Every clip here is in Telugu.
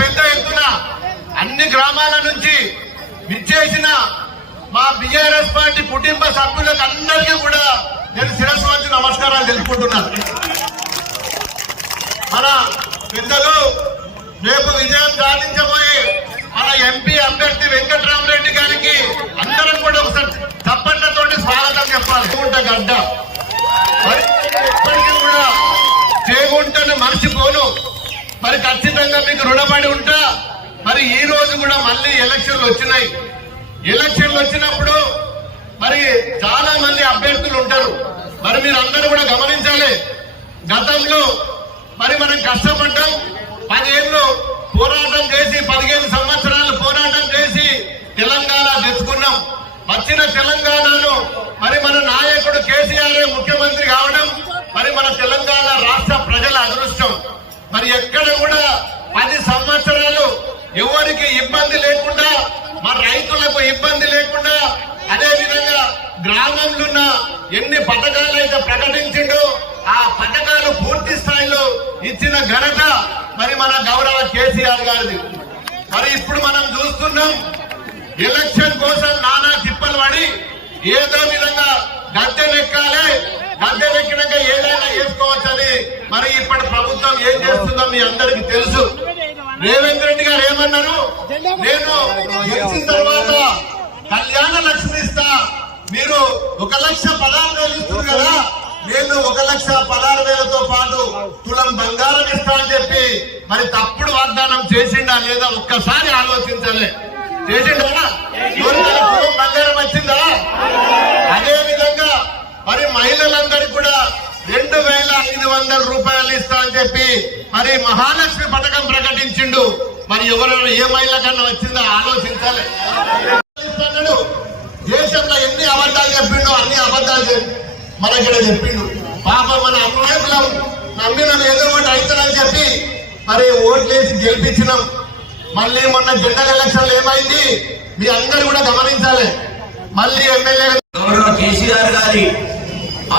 పెద్ద ఎత్తున అన్ని గ్రామాల నుంచి విచ్చేసిన మా బిఆర్ఎస్ పార్టీ కుటుంబ సభ్యులకు అందరికీ కూడా నేను శిరస్సు వచ్చి నమస్కారాలు తెలుపుకుంటున్నాను. మన పెద్దలు రేపు విజయం సాధించబోయే మన ఎంపీ అభ్యర్థి వెంకటరామరెడ్డి గారికి అందరం కూడా ఒకసారి తప్పట్లతోటి స్వాగతం చెప్పాలి. చేగుంట గడ్డ. మరి ఎప్పటికీ కూడా చేగుంటను మర్చిపోను. మరి ఖచ్చితంగా మీకు రుణపడి ఉంటా. మరి ఈ రోజు కూడా మళ్ళీ ఎలక్షన్లు వచ్చినాయి. ఎలక్షన్లు వచ్చినప్పుడు మరి చాలా మంది అభ్యర్థులు ఉంటారు. మరి మీరు అందరూ కూడా గమనించాలి. గతంలో మరి మనం కష్టపడ్డాం. పదేళ్ళు పోరాటం చేసి పదిహేను సంవత్సరాలు పోరాటం చేసి తెలంగాణ తెచ్చుకున్నాం. వచ్చిన తెలంగాణను మరి మన నాయకుడు కేసీఆర్ ముఖ్యమంత్రి కావడం మరి మన తెలంగాణ రాష్ట్ర ప్రజల అదృష్టం. మరి ఎక్కడ కూడా పది సంవత్సరాలు ఎవరికి ఇబ్బంది లేకుండా మన రైతులకు ఇబ్బంది లేకుండా అదే విధంగా గ్రామంలో ఉన్న ఎన్ని పథకాలు అయితే ప్రకటించిండో ఆ పథకాలు పూర్తి స్థాయిలో ఇచ్చిన ఘనత మరి మన గౌరవ కేసీఆర్ గారిది. మరి ఇప్పుడు మనం చూస్తున్నాం ఎలక్షన్ కోసం నానా తిప్పలు పడి ఏదో విధంగా గద్దెనెక్కాలి గద్దెనెక్కినాక ఏదైనా వేసుకోవచ్చని మరి ఇప్పటి ప్రభుత్వం ఏం చేస్తుందో మీ అందరికీ తెలుసు. రేవంత్ రెడ్డి గారు ఏమన్నారు? నేను వచ్చిన తర్వాత కళ్యాణ లక్ష్మి ఇస్తా మీరు ఒక లక్ష పదహారు వేలు ఇస్తారు కదా నేను ఒక లక్ష పదహారు వేలతో పాటు తులం బంగారం ఇస్తా అని చెప్పి మరి తప్పుడు వాగ్దానం చేసిండా లేదా ఒక్కసారి ఆలోచించాలి. చేసిండా? తులం బంగారం వచ్చిందా? అదే విధంగా మరి మహిళలందరికీ కూడా రెండు వేల ఐదు వందల రూపాయలు ఇస్తా అని చెప్పి మరి మహాలక్ష్మి పథకం ప్రకటించిండు. మరి ఎవరైనా ఏ మహిళ కన్నా వచ్చిందా? ఆలోచించాలి. ఎన్ని అబద్ధాలు చెప్పిండు అన్ని అబద్ధాలు చెప్పి మన ఇక్కడ చెప్పిండు. పాప మన అమ్మాయిలం నన్ను ఏదో ఒకటి అవుతుందని చెప్పి మరి ఓట్లేసి గెలిపించినాం. మళ్ళీ మొన్న జనరల్ ఎలక్షన్లు ఏమైంది? మీ అందరు కూడా గమనించాలి. మళ్ళీ ఎమ్మెల్యే గౌరవ కేసీఆర్ గారి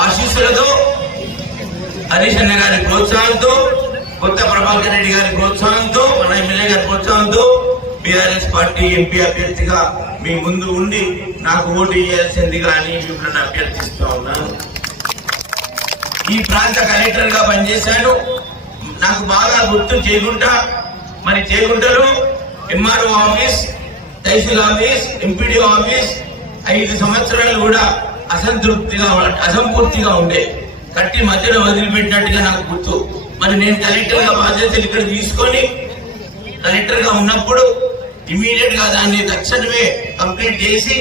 ఆశీస్సులతో హరీష్ అన్న గారి ప్రోత్సాహంతో కొత్త ప్రభాకర్ రెడ్డి గారి ప్రోత్సాహంతో మన ఎమ్మెల్యే గారి ప్రోత్సాహంతో బీఆర్ఎస్ పార్టీ ఎంపీ అభ్యర్థిగా మీ ముందు ఉండి నాకు ఓటు వేయాల్సిందిగా అని మిమ్మల్ని అభ్యర్థిస్తా ఉన్నాను. ఈ ప్రాంత కలెక్టర్గా పనిచేశాను. నాకు బాగా గుర్తు చేయకుంటా మరి చేయకుంటలో MRO office tehsil office MPDO office ఐదు సంవత్సరాలు కూడా అసంతృప్తిగా అసంపూర్తిగా ఉండే. కట్టి మధ్యలో వదిలిపెట్టినట్టుగా నాకు గుర్తు. మరి నేను కలెక్టర్గా బాధ్యతలు ఇక్కడ తీసుకొని కలెక్టర్గా ఉన్నప్పుడు ఇమీడియట్గా దాన్ని తక్షణమే కంప్లీట్ చేసి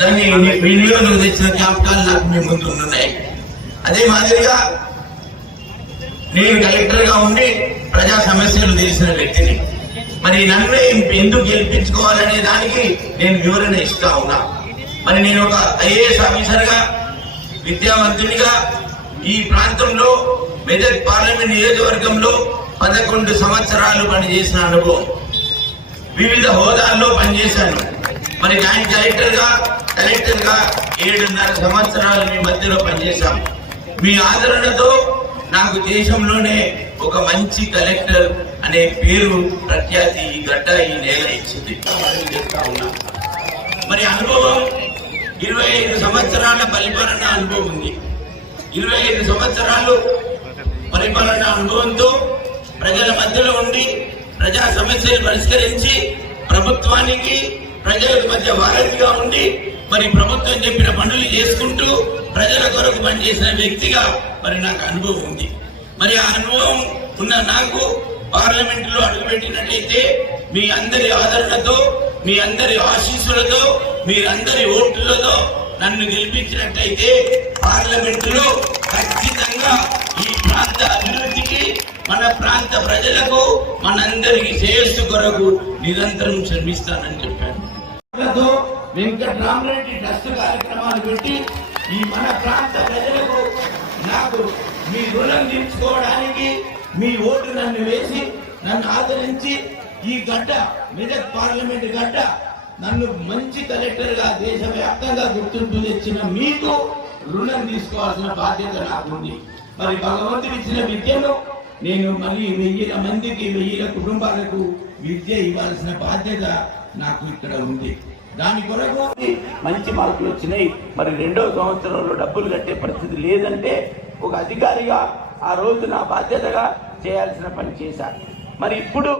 దాన్ని వినియోగం తెచ్చిన జ్ఞాపకాలు నాకు మీ ముందు ఉన్నాయి. అదే మాదిరిగా నేను కలెక్టర్గా ఉండి ప్రజా సమస్యలు తెలిసిన వ్యక్తిని. మరి నన్ను ఎందుకు గెలిపించుకోవాలనే దానికి నేను వివరణ ఇస్తా ఉన్నా. మరి నేను ఒక ఐఏఎస్ ఆఫీసర్గా విద్యావంతునిగా ఈ ప్రాంతంలో మెదక్ పార్లమెంట్ నియోజకవర్గంలో పదకొండు సంవత్సరాలు పనిచేసిన అనుభవం. వివిధ హోదాల్లో పనిచేశాను. మరి జాయింట్ కలెక్టర్గా కలెక్టర్గా ఏడున్నర సంవత్సరాలు మీ మధ్యలో పనిచేశాం. మీ ఆదరణతో నాకు దేశంలోనే ఒక మంచి కలెక్టర్ అనే పేరు ప్రఖ్యాతి ఈ గడ్డ ఈ నేల ఇచ్చింది. మరి అనుభవం ఇరవై ఐదు సంవత్సరాల పరిపాలన అనుభవం ఉంది. ఇరవై ఐదు సంవత్సరాలు పరిపాలన అనుభవంతో ప్రజల మధ్యలో ఉండి ప్రజా సమస్యలు పరిష్కరించి ప్రభుత్వానికి ప్రజలకు మధ్య వారధిగా ఉండి మరి ప్రభుత్వం చెప్పిన పనులు చేసుకుంటూ ప్రజల కొరకు పనిచేసిన వ్యక్తిగా మరి నాకు అనుభవం ఉంది. మరి ఆ అనుభవం ఉన్న నాకు పార్లమెంటులో అడుగుపెట్టినట్లయితే మీ అందరి ఆదరణతో మీ అందరి ఆశీస్సులతో మీరందరి ఓట్లతో నన్ను గెలిపించినట్లయితే పార్లమెంటులో ఖచ్చితంగా ఈ ప్రాంత అభివృద్ధికి ప్రాంత ప్రజలకు మనందరికి శ్రేయస్సు కొరకు నిరంతరం శ్రమిస్తానని చెప్పాను తో వెంకట్రామరెడ్డి ట్రస్ట్ కార్యక్రమాలు పెట్టి ఈ మన ప్రాంత ప్రజలకు నాకు మీ రుణం తీర్చుకోవడానికి మీ ఓటు నన్ను వేసి నన్ను ఆదరించి ఈ గడ్డ మెదక్ పార్లమెంట్ గడ్డ నన్ను మంచి కలెక్టర్గా దేశవ్యాప్తంగా గుర్తింపు తెచ్చిన మీకు రుణం తీసుకోవాల్సిన బాధ్యత నాకుంది. మరి భగవంతుడు ఇచ్చిన విద్యను నేను మళ్ళీ వెయ్యిల మందికి వెయ్యిల కుటుంబాలకు విద్య ఇవ్వాల్సిన బాధ్యత నాకు ఇక్కడ ఉంది. దాని కొరకు మంచి మార్కులు వచ్చినాయి. మరి రెండో సంవత్సరంలో డబ్బులు కట్టే పరిస్థితి లేదంటే ఒక అధికారిగా ఆ రోజు నా బాధ్యతగా చేయాల్సిన పని చేశాను మరి ఇప్పుడు